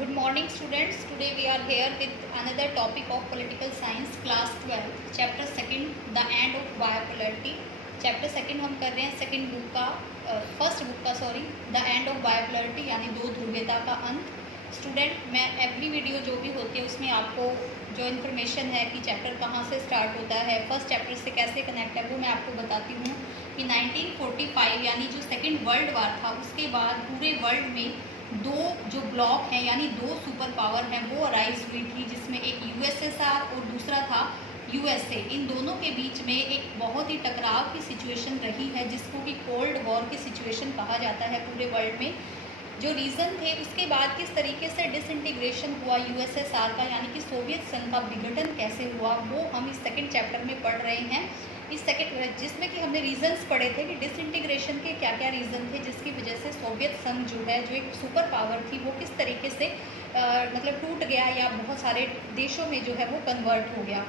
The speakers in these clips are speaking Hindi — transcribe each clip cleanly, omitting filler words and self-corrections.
Good morning students. Today we are here with another topic of political science class 12 chapter second the end of bipolarity. Chapter second हम कर रहे हैं सेकंड बुक का फर्स्ट बुक का द एंड ऑफ बायोपोलैरिटी यानी दो ध्रुवीयता का अंत। स्टूडेंट मैं एवरी वीडियो जो भी होती है उसमें आपको जो इन्फॉर्मेशन है कि चैप्टर कहाँ से स्टार्ट होता है, फर्स्ट चैप्टर से कैसे कनेक्ट है, वो मैं आपको बताती हूँ कि 1945 यानी जो सेकेंड वर्ल्ड वार था उसके बाद पूरे वर्ल्ड में दो जो ब्लॉक हैं यानी दो सुपर पावर हैं वो अराइज हुई थी, जिसमें एक यूएसएसआर और दूसरा था यूएसए। इन दोनों के बीच में एक बहुत ही टकराव की सिचुएशन रही है जिसको कि कोल्ड वॉर की सिचुएशन कहा जाता है पूरे वर्ल्ड में। जो रीज़न थे उसके बाद किस तरीके से डिसइंटीग्रेशन हुआ यूएसएसआर का यानी कि सोवियत संघ का विघटन कैसे हुआ वो हम इस सेकंड चैप्टर में पढ़ रहे हैं। इस सेकंड जिसमें कि हमने रीजंस पढ़े थे कि डिसइंटीग्रेशन के क्या क्या रीज़न थे जिसकी वजह से सोवियत संघ जो है जो एक सुपर पावर थी वो किस तरीके से मतलब टूट गया या बहुत सारे देशों में जो है वो कन्वर्ट हो गया।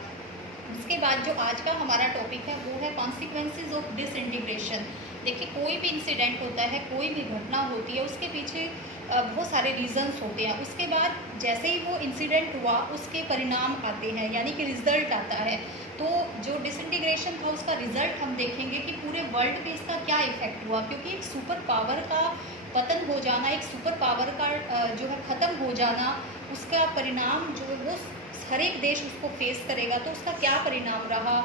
उसके बाद जो आज का हमारा टॉपिक है वो है कॉन्सिक्वेंसेस ऑफ डिसइंटीग्रेशन। देखिए कोई भी इंसिडेंट होता है, कोई भी घटना होती है, उसके पीछे बहुत सारे रीजंस होते हैं। उसके बाद जैसे ही वो इंसिडेंट हुआ उसके परिणाम आते हैं यानी कि रिजल्ट आता है। तो जो डिसइंटीग्रेशन था उसका रिजल्ट हम देखेंगे कि पूरे वर्ल्ड पे इसका क्या इफेक्ट हुआ, क्योंकि एक सुपर पावर का पतन हो जाना, एक सुपर पावर का जो है ख़त्म हो जाना, उसका परिणाम जो है वो हर एक देश उसको फेस करेगा। तो उसका क्या परिणाम रहा,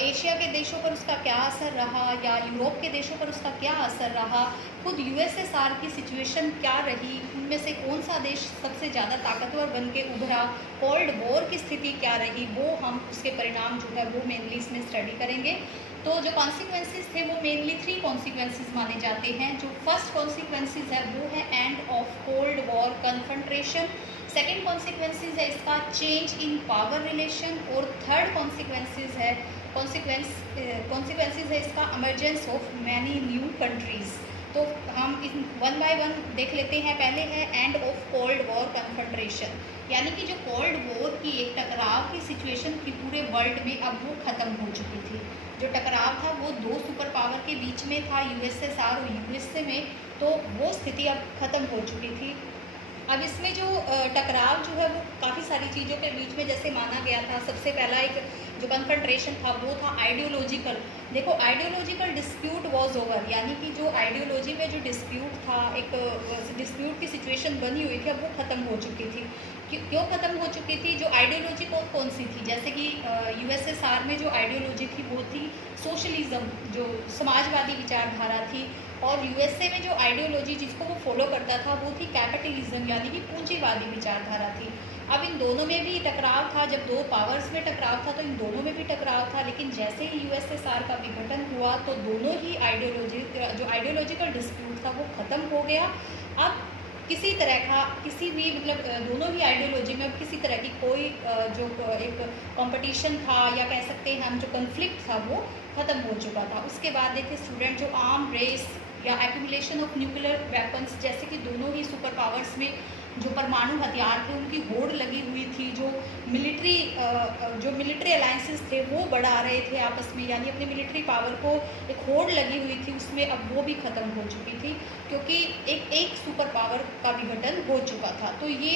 एशिया के देशों पर उसका क्या असर रहा या यूरोप के देशों पर उसका क्या असर रहा, खुद यूएसएसआर की सिचुएशन क्या रही, उनमें से कौन सा देश सबसे ज़्यादा ताकतवर बन के उभरा, कोल्ड वॉर की स्थिति क्या रही, वो हम उसके परिणाम जो है वो मेनली इसमें स्टडी करेंगे। तो जो कॉन्सिक्वेंसेस थे वो मेनली 3 कॉन्सिक्वेंसेस माने जाते हैं। जो फर्स्ट कॉन्सिक्वेंसेस है वो है end of cold war confrontation, second consequences है इसका चेंज इन पावर रिलेशन, और थर्ड कॉन्सिक्वेंसेस है इसका emergence of many new countries. तो हम इन वन बाय वन देख लेते हैं। पहले है end of cold war confrontation, यानी कि जो कोल्ड वॉर की एक टकराव की सिचुएशन थी पूरे वर्ल्ड में अब वो ख़त्म हो चुकी थी। जो टकराव था वो दो सुपर पावर के बीच में था, यूएसएसआर और यूएसए में, तो वो स्थिति अब ख़त्म हो चुकी थी। अब इसमें जो टकराव जो है वो काफ़ी सारी चीज़ों के बीच में जैसे माना गया था। सबसे पहला एक जो कन्फ्रंट्रेशन था वो था आइडियोलॉजिकल। देखो आइडियोलॉजिकल डिस्प्यूट वॉज ओवर, यानी कि जो आइडियोलॉजी में जो डिस्प्यूट था, एक डिस्प्यूट की सिचुएशन बनी हुई थी, अब वो ख़त्म हो चुकी थी। क्यों ख़त्म हो चुकी थी? जो आइडियोलॉजी कौन सी थी, जैसे कि यूएसएसआर में जो आइडियोलॉजी थी वो थी सोशलिज्म, जो समाजवादी विचारधारा थी, और यूएसए में जो आइडियोलॉजी जिसको वो फॉलो करता था वो थी कैपिटलिज्म यानी कि पूंजीवादी विचारधारा थी। अब इन दोनों में भी टकराव था, जब दो पावर्स में टकराव था तो इन दोनों में भी टकराव था, लेकिन जैसे ही यूएसएसआर का विघटन हुआ तो दोनों ही जो आइडियोलॉजिकल डिस्प्यूट था वो ख़त्म हो गया। अब किसी तरह का किसी भी मतलब दोनों ही आइडियोलॉजी में अब किसी तरह की कोई जो एक कंपटीशन था या कह सकते हैं हम जो कन्फ्लिक्ट था वो ख़त्म हो चुका था। उसके बाद देखिए स्टूडेंट जो आर्म रेस या एक्यूमुलेशन ऑफ न्यूक्लियर वेपन्स, जैसे कि दोनों ही सुपर पावर्स में जो परमाणु हथियार थे उनकी होड़ लगी हुई थी, जो मिलिट्री अलायंसेस थे वो बढ़ा रहे थे आपस में, यानी अपनी मिलिट्री पावर को एक होड़ लगी हुई थी उसमें, अब वो भी ख़त्म हो चुकी थी क्योंकि एक सुपर पावर का विघटन हो चुका था। तो ये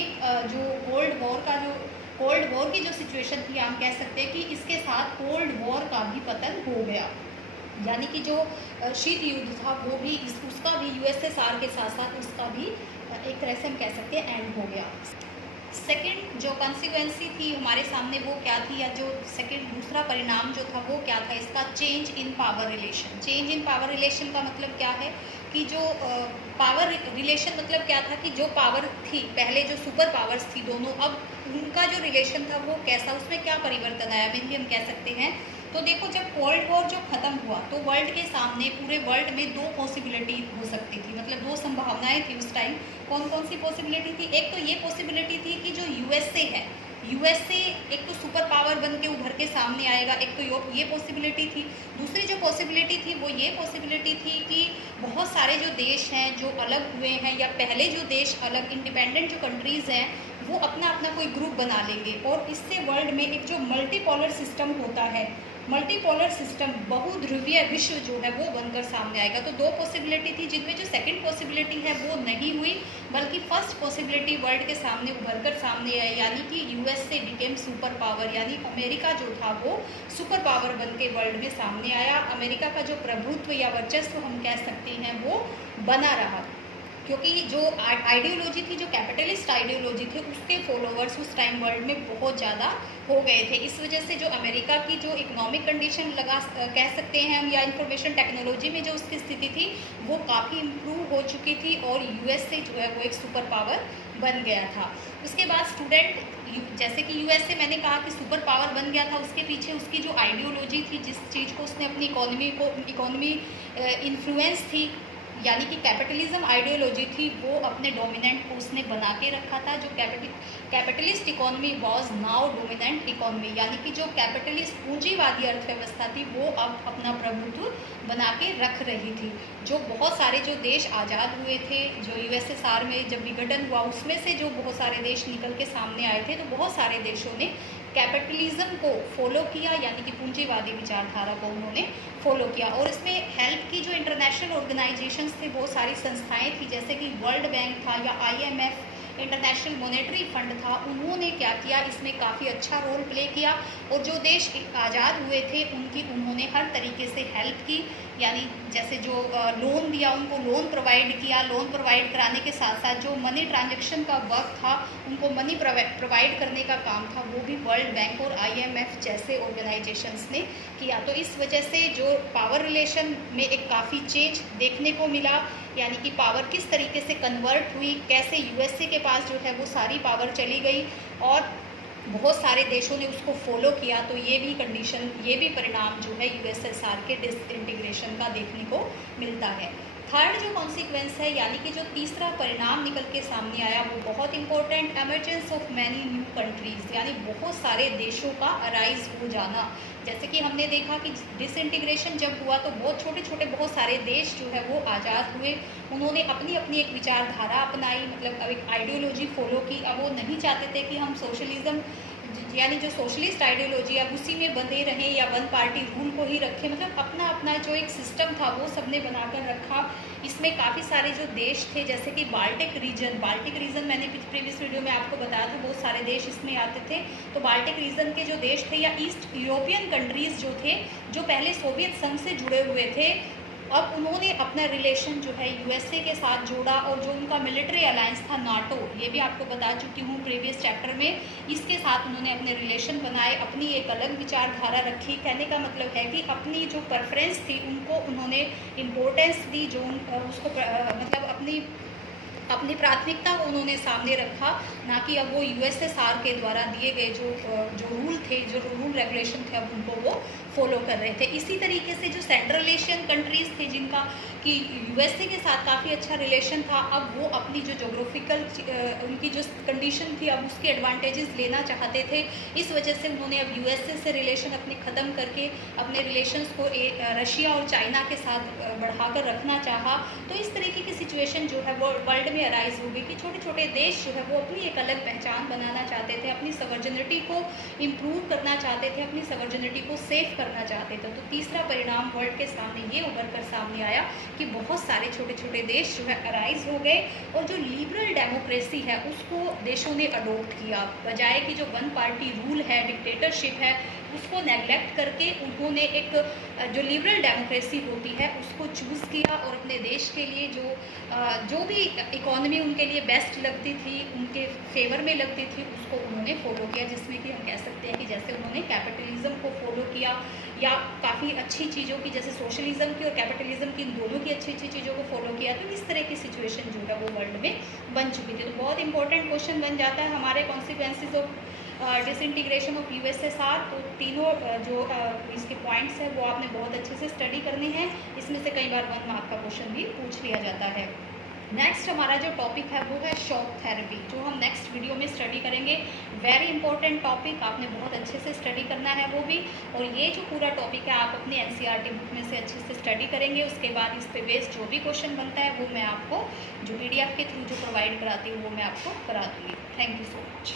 जो कोल्ड वॉर की जो सिचुएशन थी हम कह सकते हैं कि इसके साथ कोल्ड वॉर का भी पतन हो गया, यानी कि जो शीत युद्ध था वो भी उसका भी यूएसएसआर के साथ साथ उसका भी एक तरह से हम कह सकते हैं एंड हो गया। सेकंड जो कॉन्सिक्वेंसी थी हमारे सामने वो क्या थी, या जो सेकंड दूसरा परिणाम जो था वो क्या था, इसका change in power relation. Change in power relation का मतलब क्या है कि जो पावर रिलेशन मतलब क्या था कि जो पावर थी पहले, जो सुपर पावर्स थी दोनों, अब उनका जो रिलेशन था वो कैसा, उसमें क्या परिवर्तन आया मेनली हम कह सकते हैं। तो देखो जब कोल्ड वॉर जो ख़त्म हुआ तो वर्ल्ड के सामने पूरे वर्ल्ड में दो पॉसिबिलिटी हो सकती थी, मतलब दो संभावनाएं थी उस टाइम। कौन कौन सी पॉसिबिलिटी थी? एक तो ये पॉसिबिलिटी थी कि जो यूएसए है, यूएसए एक तो सुपर पावर बन के उभर के सामने आएगा, एक तो ये पॉसिबिलिटी थी। दूसरी जो पॉसिबिलिटी थी वो ये पॉसिबिलिटी थी कि बहुत सारे जो देश हैं जो अलग हुए हैं या पहले जो देश अलग इंडिपेंडेंट जो कंट्रीज़ हैं वो अपना अपना कोई ग्रुप बना लेंगे, और इससे वर्ल्ड में एक जो मल्टीपोलर सिस्टम होता है मल्टीपोलर सिस्टम, बहुध्रुवीय विश्व जो है वो बनकर सामने आएगा। तो दो पॉसिबिलिटी थी, जिनमें जो सेकंड पॉसिबिलिटी है वो नहीं हुई, बल्कि फर्स्ट पॉसिबिलिटी वर्ल्ड के सामने उभरकर सामने आई, यानी कि यूएसए बिकेम सुपर पावर, यानी अमेरिका जो था वो सुपर पावर बन के वर्ल्ड में सामने आया। अमेरिका का जो प्रभुत्व या वर्चस्व हम कह सकते हैं वो बना रहा, क्योंकि जो आइडियोलॉजी थी, जो कैपिटलिस्ट आइडियोलॉजी थी, उसके फॉलोवर्स उस टाइम वर्ल्ड में बहुत ज़्यादा हो गए थे। इस वजह से जो अमेरिका की जो इकोनॉमिक कंडीशन कह सकते हैं हम, या इंफॉर्मेशन टेक्नोलॉजी में जो उसकी स्थिति थी वो काफ़ी इम्प्रूव हो चुकी थी, और यूएसए जो है वो एक सुपर पावर बन गया था। उसके बाद स्टूडेंट, जैसे कि यूएसए मैंने कहा कि सुपर पावर बन गया था, उसके पीछे उसकी जो आइडियोलॉजी थी, जिस चीज़ को उसने अपनी इकोनॉमी इन्फ्लुएंस थी, यानी कि कैपिटलिज्म आइडियोलॉजी थी, वो अपने डोमिनेंट को उसने बना के रखा था। जो capitalist economy was now dominant economy, यानी कि जो कैपिटलिस्ट पूंजीवादी अर्थव्यवस्था थी वो अब अपना प्रभुत्व बना के रख रही थी। जो बहुत सारे जो देश आज़ाद हुए थे, जो यूएसएसआर में जब विघटन हुआ, उसमें से जो बहुत सारे देश निकल के सामने आए थे, तो बहुत सारे देशों ने कैपिटलिज्म को फॉलो किया, यानी कि पूंजीवादी विचारधारा को उन्होंने फॉलो किया। और इसमें हेल्प की जो इंटरनेशनल ऑर्गेनाइजेशंस थे, बहुत सारी संस्थाएं थी, जैसे कि वर्ल्ड बैंक था या आईएमएफ, इंटरनेशनल मॉनेटरी फंड था, उन्होंने क्या किया, इसमें काफ़ी अच्छा रोल प्ले किया। और जो देश आज़ाद हुए थे उन्होंने हर तरीके से हेल्प की, यानी जैसे जो लोन दिया, उनको लोन प्रोवाइड किया। लोन प्रोवाइड कराने के साथ साथ जो मनी ट्रांजैक्शन का वर्क था, उनको मनी प्रोवाइड करने का काम था, वो भी वर्ल्ड बैंक और आईएमएफ जैसे ऑर्गेनाइजेशंस ने किया। तो इस वजह से जो पावर रिलेशन में एक काफ़ी चेंज देखने को मिला, यानी कि पावर किस तरीके से कन्वर्ट हुई, कैसे यूएसए के पास जो है वो सारी पावर चली गई और बहुत सारे देशों ने उसको फॉलो किया। तो ये भी कंडीशन, ये भी परिणाम जो है यूएसएसआर के डिसइंटीग्रेशन का देखने को मिलता है। थर्ड जो कॉन्सिक्वेंस है, यानी कि जो तीसरा परिणाम निकल के सामने आया, वो बहुत important, emergence of many new countries, यानी बहुत सारे देशों का अराइज हो जाना। जैसे कि हमने देखा कि डिसइंटीग्रेशन जब हुआ तो बहुत छोटे छोटे बहुत सारे देश जो है वो आज़ाद हुए, उन्होंने अपनी अपनी एक विचारधारा अपनाई, मतलब अब एक आइडियोलॉजी फॉलो की। अब वो नहीं चाहते थे कि हम सोशलिज्म, यानी जो सोशलिस्ट आइडियोलॉजी है उसी में बंधे रहें या वन पार्टी रूल को ही रखें, मतलब अपना अपना जो एक सिस्टम था वो सबने बनाकर रखा। इसमें काफ़ी सारे जो देश थे, जैसे कि बाल्टिक रीजन मैंने प्रीवियस वीडियो में आपको बताया था, बहुत सारे देश इसमें आते थे। तो बाल्टिक रीजन के जो देश थे या ईस्ट यूरोपियन कंट्रीज़ जो थे, जो पहले सोवियत संघ से जुड़े हुए थे, अब उन्होंने अपना रिलेशन जो है यूएसए के साथ जोड़ा। और जो उनका मिलिट्री अलायंस था नाटो, ये भी आपको बता चुकी हूँ प्रीवियस चैप्टर में, इसके साथ उन्होंने अपने रिलेशन बनाए, अपनी एक अलग विचारधारा रखी। कहने का मतलब है कि अपनी जो प्रेफरेंस थी उनको उन्होंने इम्पोर्टेंस दी, जो उसको मतलब अपनी प्राथमिकता को उन्होंने सामने रखा, ना कि अब वो यूएसएसआर के द्वारा दिए गए जो रूल थे, जो रूल रेगुलेशन थे, अब उनको वो फॉलो कर रहे थे। इसी तरीके से जो सेंट्रल एशियन कंट्रीज़ थे, जिनका कि यूएसए के साथ काफ़ी अच्छा रिलेशन था, अब वो अपनी जो जोग्राफिकल उनकी जो कंडीशन थी, अब उसके एडवांटेजेस लेना चाहते थे। इस वजह से उन्होंने अब यूएसए से रिलेशन अपने ख़त्म करके अपने रिलेशंस को रशिया और चाइना के साथ बढ़ाकर रखना चाहा। तो इस तरीके की सिचुएशन जो है वो वर्ल्ड में अराइज हो गई कि छोटे छोटे देश जो है वो अपनी एक अलग पहचान बनाना चाहते थे, अपनी सवर्जनिटी को इम्प्रूव करना चाहते थे, अपनी सवर्जनिटी को सेफ करना चाहते थे। तो तीसरा परिणाम वर्ल्ड के सामने ये उभर कर सामने आया कि बहुत सारे छोटे छोटे देश जो है अराइज हो गए, और जो लिबरल डेमोक्रेसी है उसको देशों ने अडोप्ट किया, बजाय कि जो वन पार्टी रूल है, डिक्टेटरशिप है, उसको नेग्लेक्ट करके उन्होंने एक जो लिबरल डेमोक्रेसी होती है उसको चूज़ किया, और अपने देश के लिए जो भी इकोनॉमी उनके लिए बेस्ट लगती थी, उनके फेवर में लगती थी, उसको उन्होंने फॉलो किया। जिसमें कि हम कह सकते हैं कि जैसे उन्होंने कैपिटलिज्म को फॉलो किया, या काफ़ी अच्छी चीज़ों की, जैसे सोशलिज्म की और कैपिटलिज्म की, दोनों की अच्छी अच्छी चीज़ों को फॉलो किया। तो इस तरह की सिचुएशन जो है वो वर्ल्ड में बन चुकी थी। तो बहुत इंपॉर्टेंट क्वेश्चन बन जाता है हमारे consequences of disintegration of USSR. तो तीनों जो इसके पॉइंट्स हैं वो आपने बहुत अच्छे से स्टडी करने हैं। इसमें से कई बार 1 मार्क का क्वेश्चन भी पूछ लिया जाता है। नेक्स्ट हमारा जो टॉपिक है वो है शॉक थेरेपी, जो हम नेक्स्ट वीडियो में स्टडी करेंगे। वेरी इंपॉर्टेंट टॉपिक, आपने बहुत अच्छे से स्टडी करना है वो भी। और ये जो पूरा टॉपिक है आप अपने एनसीईआरटी बुक में से अच्छे से स्टडी करेंगे। उसके बाद इस पे बेस्ड जो भी क्वेश्चन बनता है वो मैं आपको जो पीडीएफ के थ्रू जो प्रोवाइड कराती हूँ वो मैं आपको करा दूँगी। Thank you so much.